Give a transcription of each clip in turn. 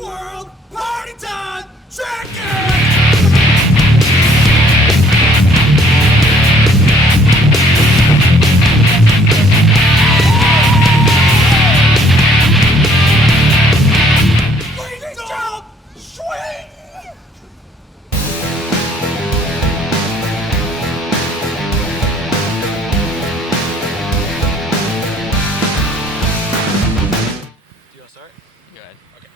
World, party time, TrackCast! Ladies, jump, swing! Do you want to start? Go ahead. Okay.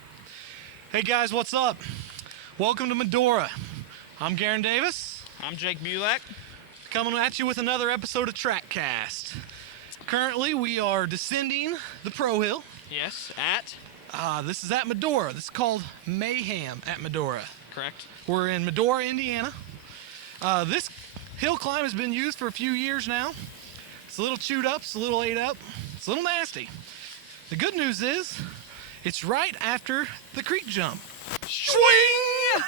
Hey guys, what's up? Welcome to Medora. I'm Garen Davis, I'm Jake Bulak. coming at you with another episode of TrackCast. Currently, we are descending the Pro Hill. Yes, at? This is at Medora. This is called Mayhem at Medora. Correct. We're in Medora, Indiana. This hill climb has been used for a few years now. It's a little chewed up, it's a little ate up, it's a little nasty. The good news is, it's right after the creek jump. Swing!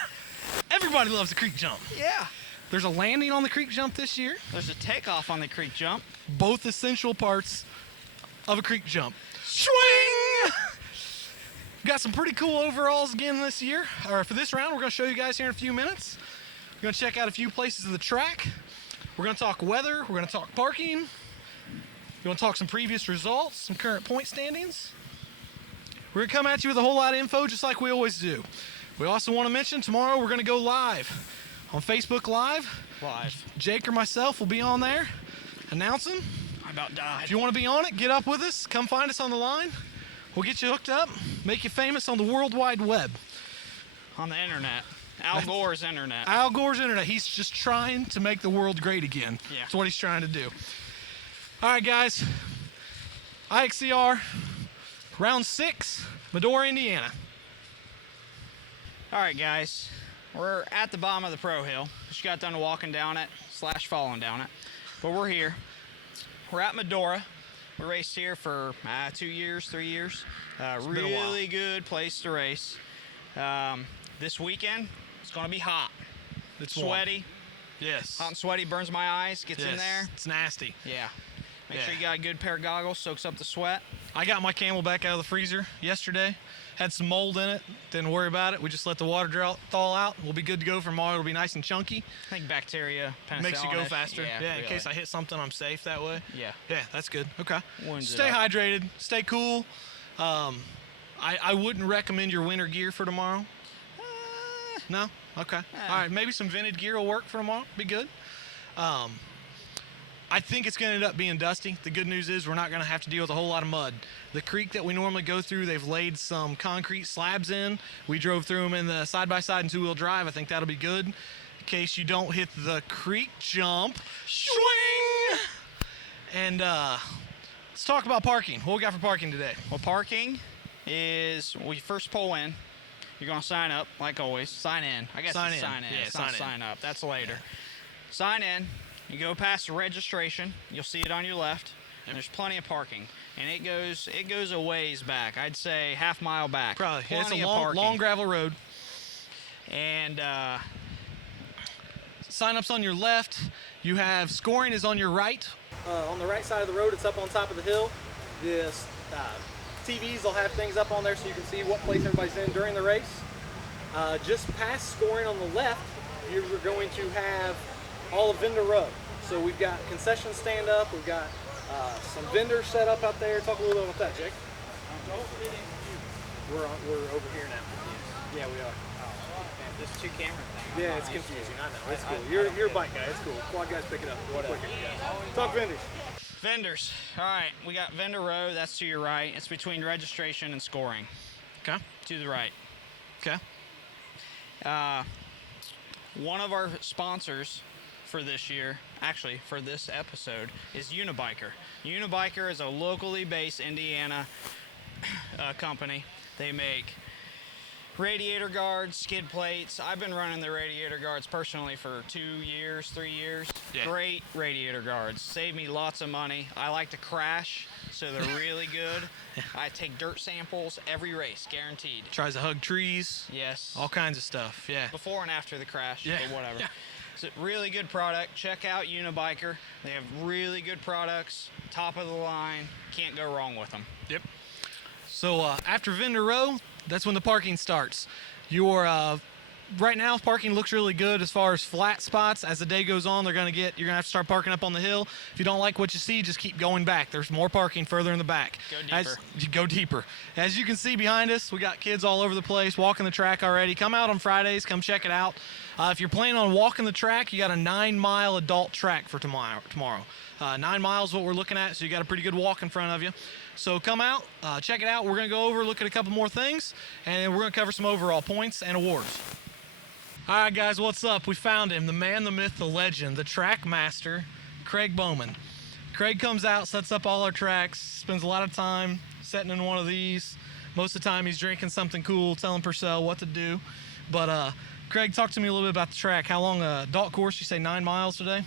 Everybody loves the creek jump. Yeah. There's a landing on the creek jump this year. There's a takeoff on the creek jump. Both essential parts of a creek jump. Swing! Got some pretty cool overalls again this year, or for this round. We're going to show you guys here in a few minutes. We're going to check out a few places of the track. We're going to talk weather. We're going to talk parking. We're going to talk some previous results, some current point standings. We're going to come at you with a whole lot of info just like we always do. We also want to mention tomorrow we're going to go live on Facebook Live. Jake or myself will be on there announcing. I about died. If you want to be on it, get up with us. Come find us on the line. We'll get you hooked up, make you famous on the World Wide Web. On the internet. Al Gore's internet. Al Gore's internet. He's just trying to make the world great again. Yeah. That's what he's trying to do. All right, guys. IXCR, round 6, Medora, Indiana. All right, guys. We're at the bottom of the Pro Hill. Just got done walking down it, / falling down it. But we're here. We're at Medora. We raced here for 2 years, 3 years. been a while. Really good place to race. This weekend, it's going to be hot. It's warm. Sweaty. Yes. Hot and sweaty, burns my eyes, gets in Yes. there. It's nasty. Yeah. Make sure Yeah. you got a good pair of goggles, soaks up the sweat. I got my Camelback out of the freezer yesterday. Had some mold in it. Didn't worry about it. We just let the water thaw out. We'll be good to go for tomorrow. It'll be nice and chunky. I think bacteria, Makes you go penicillin-ish. faster. Yeah, in really. case I hit something, I'm safe that way. Yeah. Yeah, that's good. Okay. Warms it Stay up. hydrated. Stay cool. I wouldn't recommend your winter gear for tomorrow. No? Okay. All right. Maybe some vintage gear will work for tomorrow. Be good. I think it's going to end up being dusty. The good news is we're not going to have to deal with a whole lot of mud. The creek that we normally go through, they've laid some concrete slabs in. We drove through them in the side-by-side and two-wheel drive. I think that'll be good in case you don't hit the creek jump. Swing! And let's talk about parking. What we got for parking today? Well, parking is when you first pull in, you're going to sign up, like always. Sign in. I guess Sign it's in. sign in. Yeah, it's not sign in. sign up. That's later. Sign in. You go past the registration. You'll see it on your left. And there's plenty of parking. And it goes a ways back. I'd say half-mile back. Probably. Yeah, it's Plenty a of parking. long gravel road. And Sign-up's on your left. You have scoring is on your right. On the right side of the road, it's up on top of the hill. This TVs will have things up on there so you can see what place everybody's in during the race. Just past scoring on the left, you're going to have all of vendor row. So we've got concession stand up, we've got some vendors set up out there. Talk a little bit about that, Jake. We're over here now. Yeah, we are. there's two camera things. Yeah, it's confusing. I know. It's cool. You're a bike guy. It's cool. Quad guys pick it up. Quicker, you guys. Talk vendors. Vendors. All right, we got vendor row. That's to your right. It's between registration and scoring. Okay. To the right. Okay. One of our sponsors for this year, actually for this episode, is UNABIKER. UNABIKER is a locally based Indiana company. They make radiator guards, skid plates. I've been running the radiator guards personally for 2 years, 3 years. Yeah. Great radiator guards. Save me lots of money. I like to crash, so they're really good. I take dirt samples every race, guaranteed. Tries to hug trees. Yes. All kinds of stuff. Yeah. Before and after the crash, Yeah. but whatever. Yeah. It's a really good product. Check out UNABIKER. They have really good products, top of the line. Can't go wrong with them. Yep. So after vendor row, That's when the parking starts. Your right now parking looks really good as far as flat spots. As the day goes on, you're gonna have to start parking up on the hill. If you don't like what you see, just keep going back. There's more parking further in the back. Go deeper. As you can see behind us, we got kids all over the place walking the track already. Come out on Fridays, come check it out. If you're planning on walking the track, you got a 9-mile adult track for tomorrow. 9 miles is what we're looking at, so you got a pretty good walk in front of you. So come out, check it out. We're gonna go over, look at a couple more things, and then we're gonna cover some overall points and awards. All right, guys, what's up? We found him, the man, the myth, the legend, the track master, Craig Bowman. Craig comes out, sets up all our tracks, spends a lot of time setting in one of these. Most of the time he's drinking something cool, telling Purcell what to do. But Craig, talk to me a little bit about the track. How long adult course? You say 9 miles today?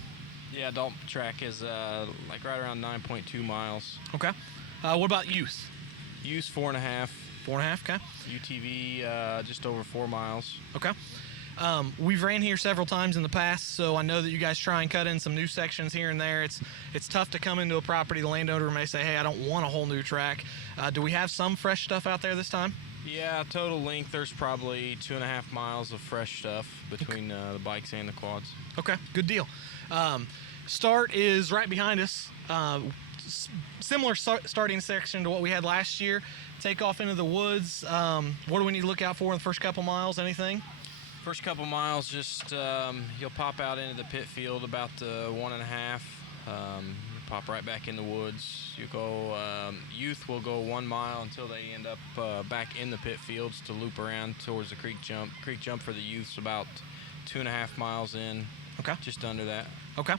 Yeah, adult track is like right around 9.2 miles. Okay. What about youth? Youth 4.5. 4.5, okay. UTV just over 4 miles. Okay. We've ran here several times in the past, so I know that you guys try and cut in some new sections here and there. It's tough to come into a property. The landowner may say, hey, I don't want a whole new track. Do we have some fresh stuff out there this time? Yeah, total length, there's probably 2.5 miles of fresh stuff between the bikes and the quads. Okay, good deal. Start is right behind us. Similar starting section to what we had last year. Take off into the woods. What do we need to look out for in the first couple miles? Anything? First couple miles, just you'll pop out into the pit field about 1.5. Pop right back in the woods. You go. Youth will go 1 mile until they end up back in the pit fields to loop around towards the creek jump. Creek jump for the youth's about 2.5 miles in. Okay. Just under that. Okay.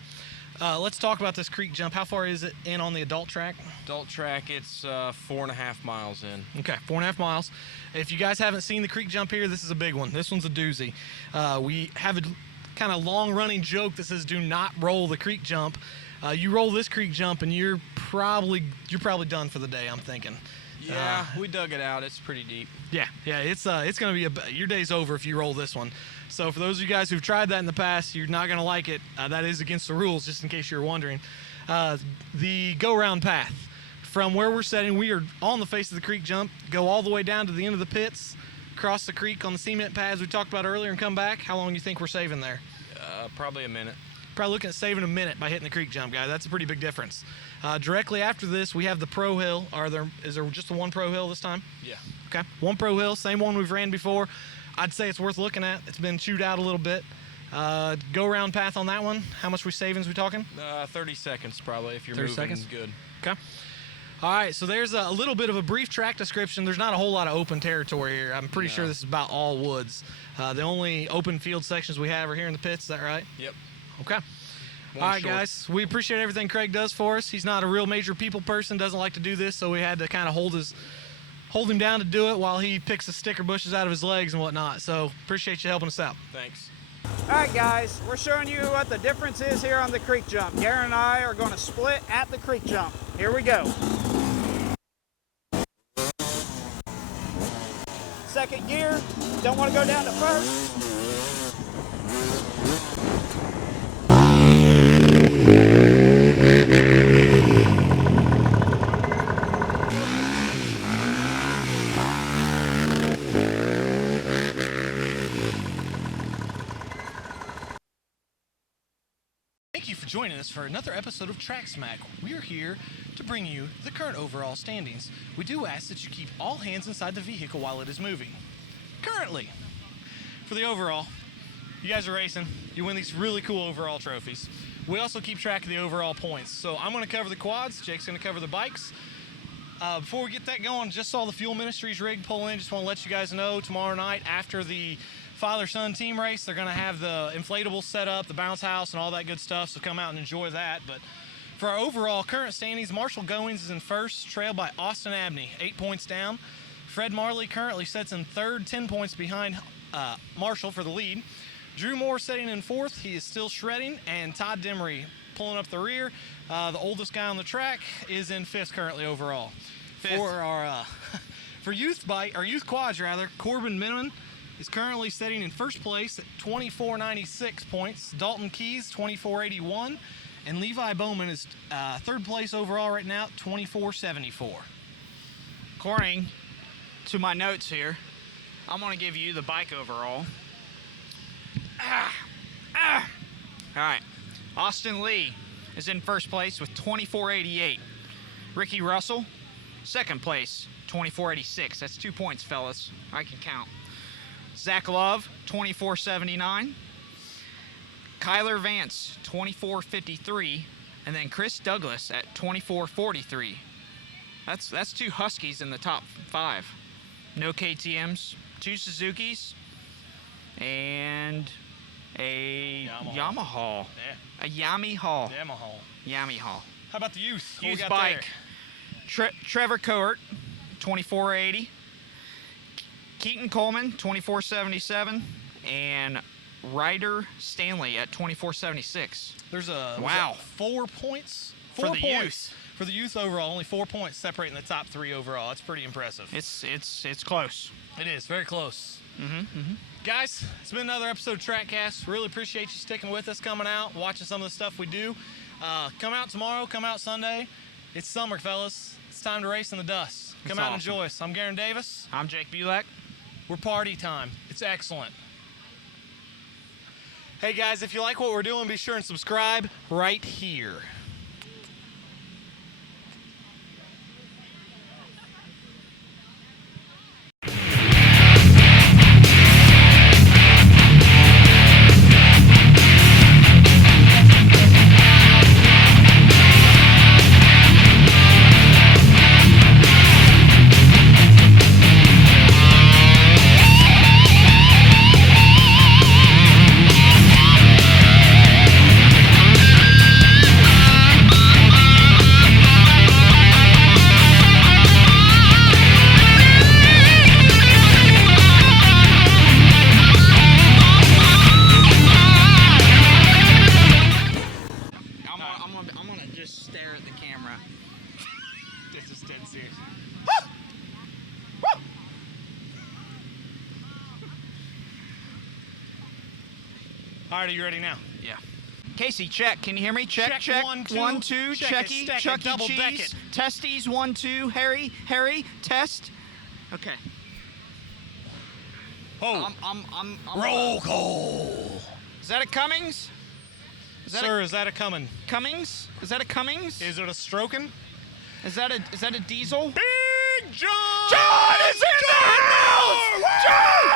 Let's talk about this creek jump. How far is it in on the adult track? Adult track, it's 4.5 miles in. Okay, 4.5 miles. If you guys haven't seen the creek jump here, this is a big one. This one's a doozy. We have a kind of long-running joke that says, "Do not roll the creek jump." You roll this creek jump, and you're probably done for the day. I'm thinking. Yeah, we dug it out. It's pretty deep. Yeah, it's gonna be your day's over if you roll this one. So for those of you guys who've tried that in the past, you're not gonna like it. That is against the rules, just in case you're wondering. The go-round path from where we're setting, we are on the face of the creek jump. Go all the way down to the end of the pits, cross the creek on the cement pads we talked about earlier, and come back. How long do you think we're saving there? Probably a minute. Probably looking at saving a minute by hitting the creek jump, guys. That's a pretty big difference. Directly after this, we have the pro hill. Is there just the one pro hill this time? Yeah. Okay, one pro hill, same one we've ran before. I'd say it's worth looking at. It's been chewed out a little bit. Go round path on that one. How much savings we talking? 30 seconds probably if you're 30 moving seconds? good. Okay. All right, so there's a little bit of a brief track description. There's not a whole lot of open territory here. I'm pretty sure this is about all woods. The only open field sections we have are here in the pits. Is that right? Yep. Okay. All right, guys. We appreciate everything Craig does for us. He's not a real major people person, doesn't like to do this, so we had to kind of hold him down to do it while he picks the sticker bushes out of his legs and whatnot. So appreciate you helping us out. Thanks. All right, guys, we're showing you what the difference is here on the creek jump. Garen and I are going to split at the creek jump. Here we go. Second gear, don't want to go down to first. Thank you for joining us for another episode of Track Smack. We are here to bring you the current overall standings. We do ask that you keep all hands inside the vehicle while it is moving. Currently, for the overall, you guys are racing. You win these really cool overall trophies. We also keep track of the overall points. So I'm going to cover the quads. Jake's going to cover the bikes. Before we get that going, just saw the Fuel Ministries rig pull in. Just want to let you guys know tomorrow night after the father-son team race, they're going to have the inflatables set up, the bounce house, and all that good stuff. So come out and enjoy that. But for our overall current standings, Marshall Goings is in first, trailed by Austin Abney, 8 points down. Fred Marley currently sits in third, 10 points behind Marshall for the lead. Drew Moore sitting in fourth. He is still shredding. And Todd Demery pulling up the rear. The oldest guy on the track is in fifth currently overall. Fifth. For our youth quads, Corbin Miniman is currently sitting in first place at 2496 points. Dalton Keys, 2481. And Levi Bowman is third place overall right now at 2474. According to my notes here, I'm gonna give you the bike overall. All right, Austin Lee is in first place with 24.88. Ricky Russell, second place, 24.86. That's 2 points, fellas. I can count. Zach Love, 24.79. Kyler Vance, 24.53. And then Chris Douglas at 24.43. That's 2 Huskies in the top 5. No KTMs, 2 Suzukis, and a Yamaha. Yeah. A Yamaha. Yamaha. How about the youth? What we Youth got bike. there? Trevor Coert, 24.80. Keaton Coleman, 24.77. And Ryder Stanley at 24.76. There's a Wow. 4 points For the points youth. for the youth overall. Only 4 points separating the top 3 overall. That's pretty impressive. It's close. It is very close. Guys, it's been another episode of TrackCast. Really appreciate you sticking with us, coming out, watching some of the stuff we do. Come out tomorrow. Come out Sunday. It's summer, fellas. It's time to race in the dust. Come It's out and awesome. enjoy us. I'm Garen Davis. I'm Jake Bulak. We're party time. It's excellent. Hey guys, if you like what we're doing, be sure and subscribe right here. I'm gonna just stare at the camera. This is dead serious. All right, are you ready now? Yeah. Casey, check. Can you hear me? Check. Check, 1, 2. 1, 2. Check it, Checky. stack it, Chucky double deck cheese. it. Testes. 1, 2. Harry. Test. Okay. Oh, I'm roll call. Is that a Cummings? Sir, is that a coming? Cummings? Is that a Cummings? Is it a stroking? Is that a diesel? Big John! John is in the house! John!